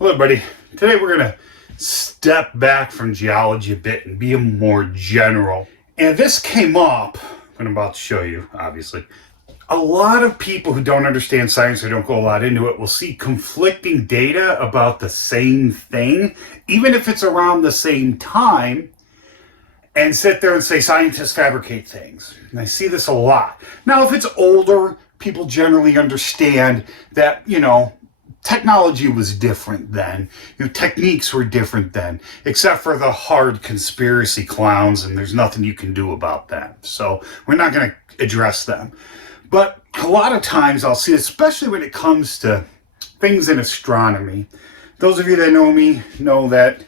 Hello everybody. Today we're going to step back from geology a bit and be more general. And this came up, I'm about to show you, obviously. A lot of people who don't understand science or don't go a lot into it will see conflicting data about the same thing, even if it's around the same time, and sit there and say scientists fabricate things. And I see this a lot. Now, if it's older, people generally understand that, technology was different then. Techniques were different then, except for the hard conspiracy clowns, and there's nothing you can do about that. So we're not going to address them. But a lot of times I'll see, especially when it comes to things in astronomy, those of you that know me know that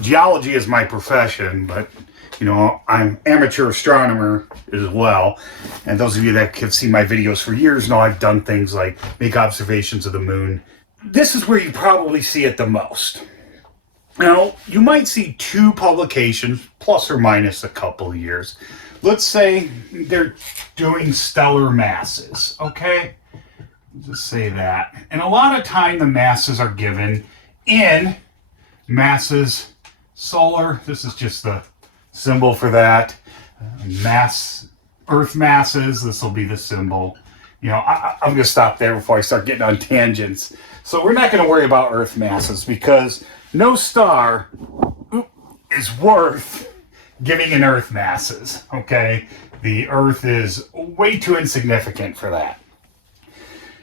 geology is my profession, but I'm amateur astronomer as well. And those of you that have seen my videos for years know I've done things like make observations of the moon. This is where you probably see it the most. Now, you might see two publications, plus or minus a couple of years. Let's say they're doing stellar masses, okay? Just say that. And a lot of time the masses are given in masses solar. This is just the symbol for that. Earth masses, this will be the symbol. I'm going to stop there before I start getting on tangents. So we're not going to worry about Earth masses because no star is worth giving in Earth masses, okay? The Earth is way too insignificant for that.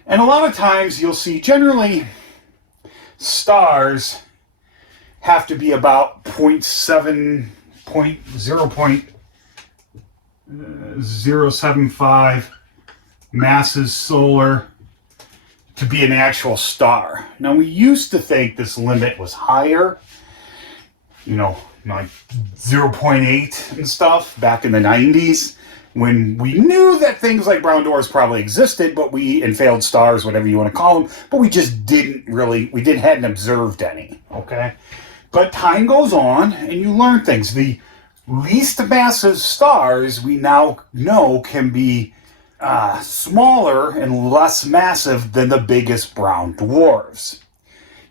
And a lot of times you'll see generally stars have to be about 0.075 masses solar to be an actual star. Now, we used to think this limit was higher, like 0.8 and stuff back in the 90s, when we knew that things like brown dwarfs probably existed, and failed stars, whatever you want to call them, but we just hadn't observed any, okay? But time goes on and you learn things. The least massive stars we now know can be smaller and less massive than the biggest brown dwarfs.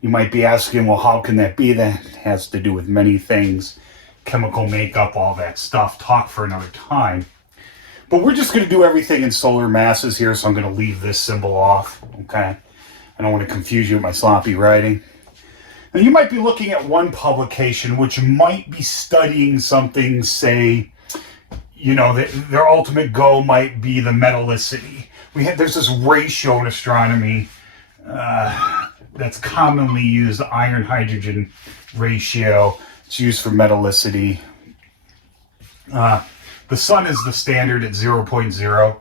You might be asking, well, how can that be? That has to do with many things, chemical makeup, all that stuff. Talk for another time. But we're just going to do everything in solar masses here, so I'm going to leave this symbol off, okay? I don't want to confuse you with my sloppy writing. Now, you might be looking at one publication which might be studying something, say, their ultimate goal might be the metallicity. There's this ratio in astronomy that's commonly used, the iron-hydrogen ratio. It's used for metallicity. The sun is the standard at 0.0.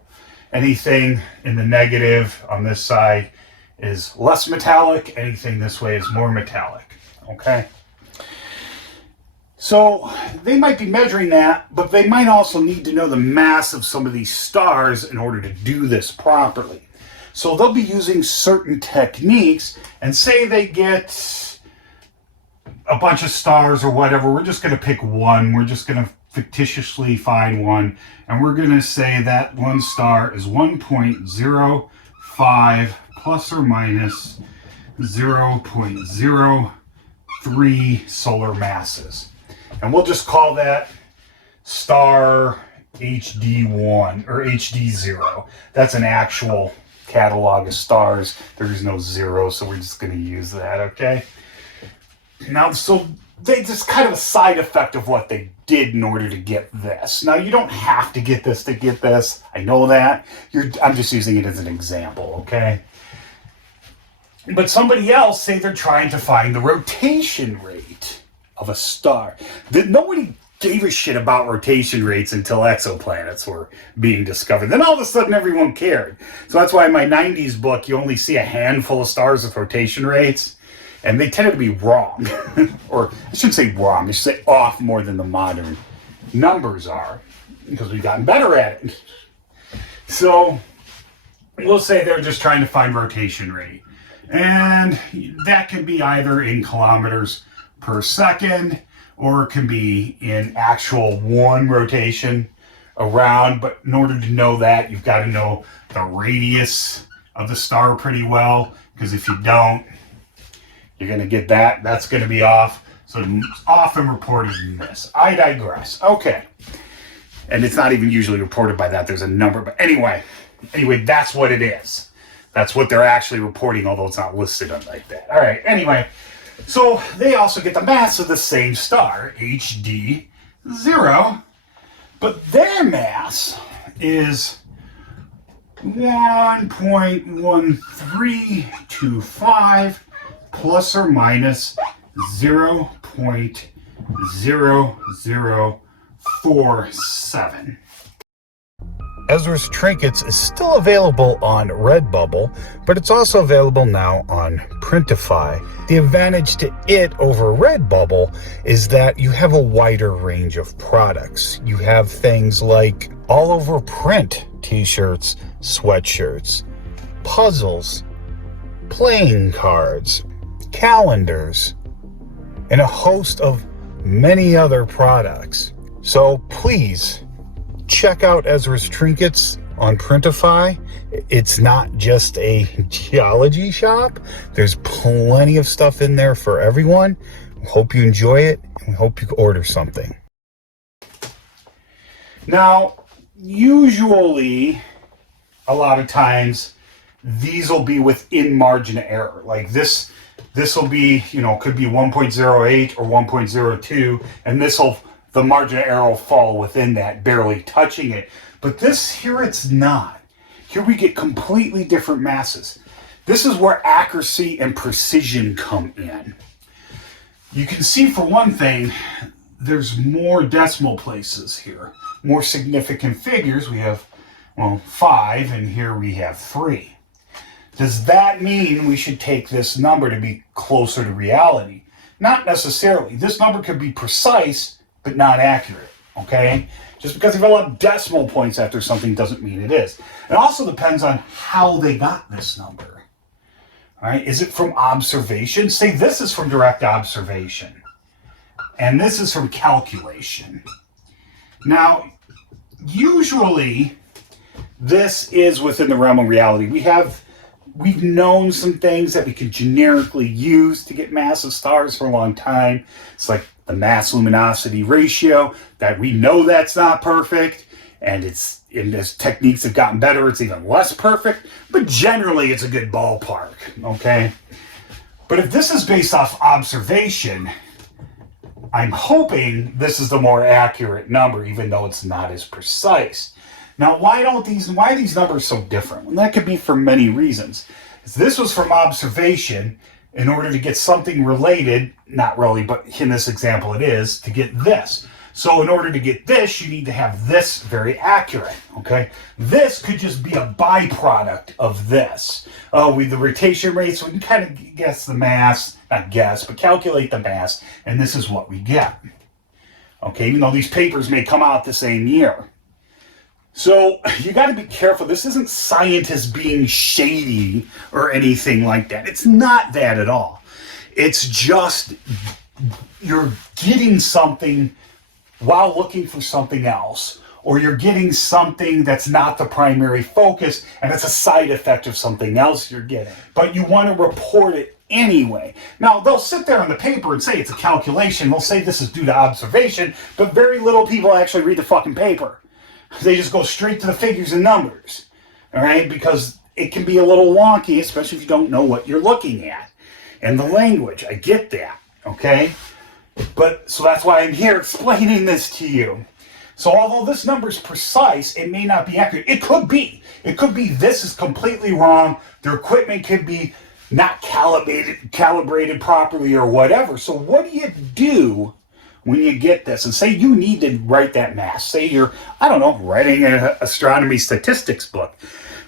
Anything in the negative on this side is less metallic. Anything this way is more metallic, okay? So they might be measuring that, but they might also need to know the mass of some of these stars in order to do this properly. So they'll be using certain techniques, and say they get a bunch of stars or whatever. We're just going to pick one. We're just going to fictitiously find one, and we're going to say that one star is 1.05 plus or minus 0.03 solar masses. And we'll just call that star HD1 or HD0. That's an actual catalog of stars. There is no zero, so we're just going to use that, okay? Now, so they just kind of a side effect of what they did in order to get this. Now, you don't have to get this to get this. I know that. I'm just using it as an example, okay? But somebody else, say they're trying to find the rotation rate of a star. Nobody gave a shit about rotation rates until exoplanets were being discovered. Then all of a sudden everyone cared. So that's why in my 90s book, you only see a handful of stars with rotation rates. And they tended to be wrong. Or I shouldn't say wrong, I should say off more than the modern numbers are. Because we've gotten better at it. So we'll say they're just trying to find rotation rate. And that can be either in kilometers per second, or it can be in actual one rotation around. But in order to know that, you've got to know the radius of the star pretty well. Because if you don't, You're going to get that. That's going to be off. So it's often reported in this. I digress. Okay. And it's not even usually reported by that. There's a number. But anyway, that's what it is. That's what they're actually reporting, although it's not listed on like that. All right. Anyway, so they also get the mass of the same star, HD 0. But their mass is 1.1325 plus or minus 0.0047. Ezra's Trinkets is still available on Redbubble, but it's also available now on Printify. The advantage to it over Redbubble is that you have a wider range of products. You have things like all over print t-shirts, sweatshirts, puzzles, playing cards, calendars, and a host of many other products. So please check out Ezra's Trinkets on Printify. It's not just a geology shop. There's plenty of stuff in there for everyone. We hope you enjoy it, and we hope you order something. Now, usually, a lot of times, these will be within margin of error. Like this will be, could be 1.08 or 1.02, and the margin of error will fall within that, barely touching it. But this here, it's not. Here we get completely different masses. This is where accuracy and precision come in. You can see, for one thing, there's more decimal places here, more significant figures. We have, 5, and here we have 3. Does that mean we should take this number to be closer to reality? Not necessarily. This number could be precise, but not accurate, okay? Just because you have a lot of decimal points after something doesn't mean it is. It also depends on how they got this number, all right? Is it from observation? Say this is from direct observation, and this is from calculation. Now, usually, this is within the realm of reality. We've known some things that we could generically use to get massive stars for a long time. It's like the mass luminosity ratio, that we know that's not perfect, and as techniques have gotten better, it's even less perfect, but generally it's a good ballpark, okay? But if this is based off observation, I'm hoping this is the more accurate number, even though it's not as precise. Now, why are these numbers so different? And that could be for many reasons. This was from observation in order to get something related, not really, but in this example it is, to get this. So in order to get this, you need to have this very accurate, okay? This could just be a byproduct of this. With the rotation rates, we can kind of guess the mass, not guess, but calculate the mass, and this is what we get. Okay, even though these papers may come out the same year. So you got to be careful. This isn't scientists being shady or anything like that. It's not that at all. It's just you're getting something while looking for something else, or you're getting something that's not the primary focus and it's a side effect of something else you're getting. But you want to report it anyway. Now, they'll sit there on the paper and say it's a calculation. They'll say this is due to observation, but very little people actually read the fucking paper. They just go straight to the figures and numbers, all right? Because it can be a little wonky, especially if you don't know what you're looking at. And the language, I get that, okay? But, so that's why I'm here explaining this to you. So although this number is precise, it may not be accurate. It could be. It could be this is completely wrong. Their equipment could be not calibrated properly or whatever. So what do you do when you get this? And say you need to write that mass. Say you're, writing an astronomy statistics book.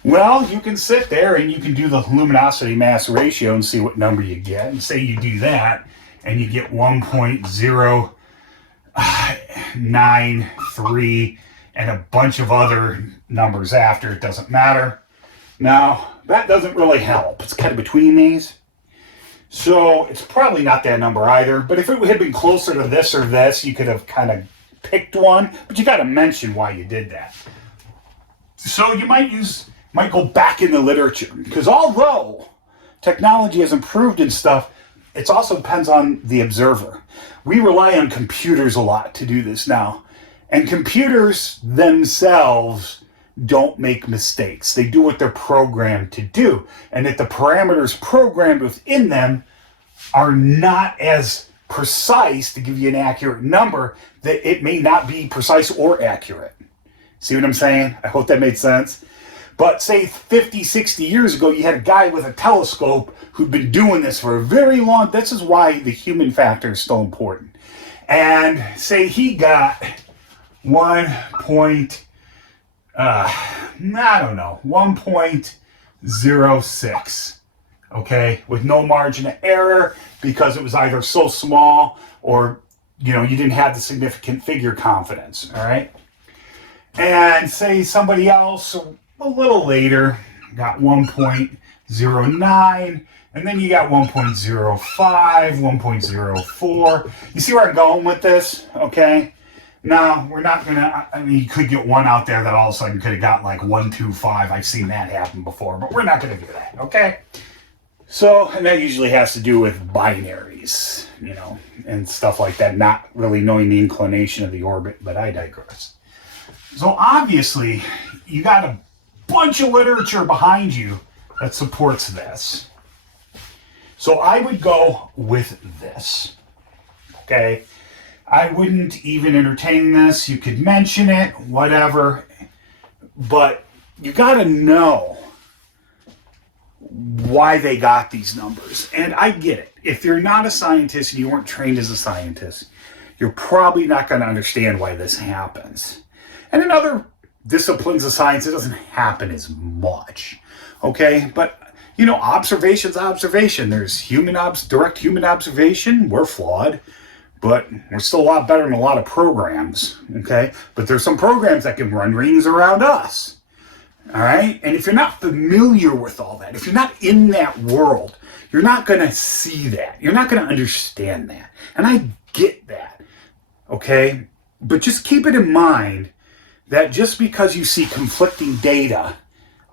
Well, you can sit there and you can do the luminosity mass ratio and see what number you get. And say you do that and you get 1.093 and a bunch of other numbers after. It doesn't matter. Now, that doesn't really help. It's kind of between these. So it's probably not that number either. But if it had been closer to this or this, you could have kind of picked one. But you got to mention why you did that. So you might go back in the literature. Because although technology has improved and stuff, it also depends on the observer. We rely on computers a lot to do this now. And computers themselves don't make mistakes. They do what they're programmed to do. And if the parameters programmed within them are not as precise to give you an accurate number, that it may not be precise or accurate. See what I'm saying? I hope that made sense. But say 50, 60 years ago, you had a guy with a telescope who'd been doing this for a very long. This is why the human factor is so important. And say he got 1.06, okay, with no margin of error because it was either so small or, you didn't have the significant figure confidence, all right? And say somebody else a little later got 1.09, and then you got 1.05, 1.04. You see where I'm going with this, okay? Now, we're not going to, you could get one out there that all of a sudden could have got like 125. I've seen that happen before, but we're not going to do that, okay? So, and that usually has to do with binaries, and stuff like that, not really knowing the inclination of the orbit, but I digress. So obviously, you got a bunch of literature behind you that supports this. So I would go with this, okay? I wouldn't even entertain this. You could mention it, whatever, but you got to know why they got these numbers. And I get it. If you're not a scientist and you weren't trained as a scientist, you're probably not going to understand why this happens. And in other disciplines of science, it doesn't happen as much, okay? But, observation's observation. There's direct human observation. We're flawed, but we're still a lot better than a lot of programs, okay? But there's some programs that can run rings around us, all right? And if you're not familiar with all that, if you're not in that world, you're not going to see that. You're not going to understand that. And I get that, okay? But just keep it in mind that just because you see conflicting data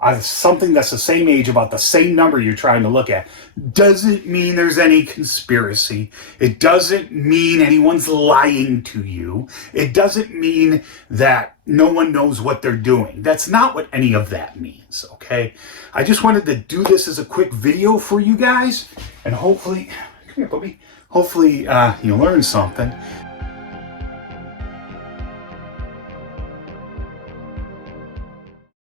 on something that's the same age, about the same number you're trying to look at, doesn't mean there's any conspiracy. It doesn't mean anyone's lying to you. It doesn't mean that no one knows what they're doing. That's not what any of that means, okay? I just wanted to do this as a quick video for you guys, and hopefully, come here, puppy. Hopefully you learned something.